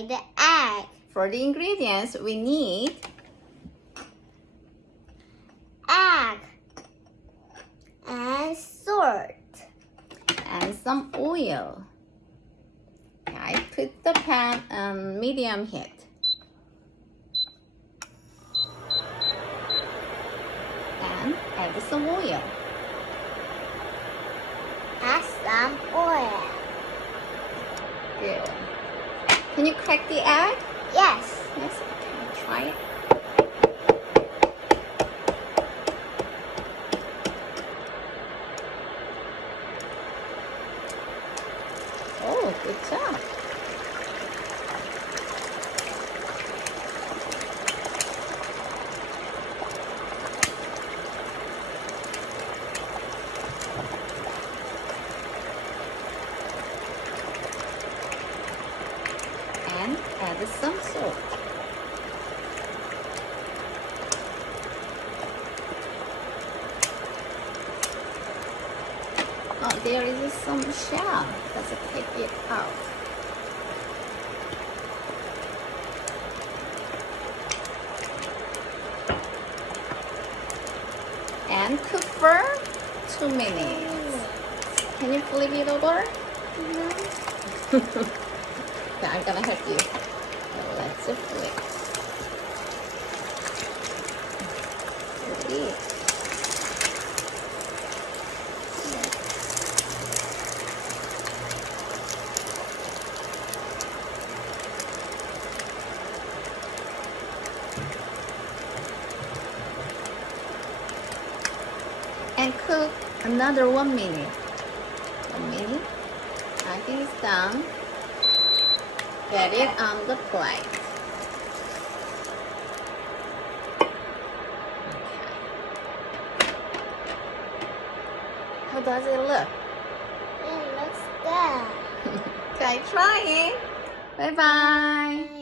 fry the egg. For the ingredients, we need Egg. And salt. and some oil. I put the pan on medium heat. And add some oil. Add some oil. Good. Can you crack the egg? Yes. Yes, okay. Try it. Oh, good job. And add some salt. Oh, there is some shell. Let's take it out. And cook for 2 minutes. Can you flip it over? Yeah, I'm gonna help you. Let's flip. Flip. And cook another 1 minute. 1 minute. I think it's done. Get it on the plate. How does it look? It looks good. Okay, try it. Bye bye.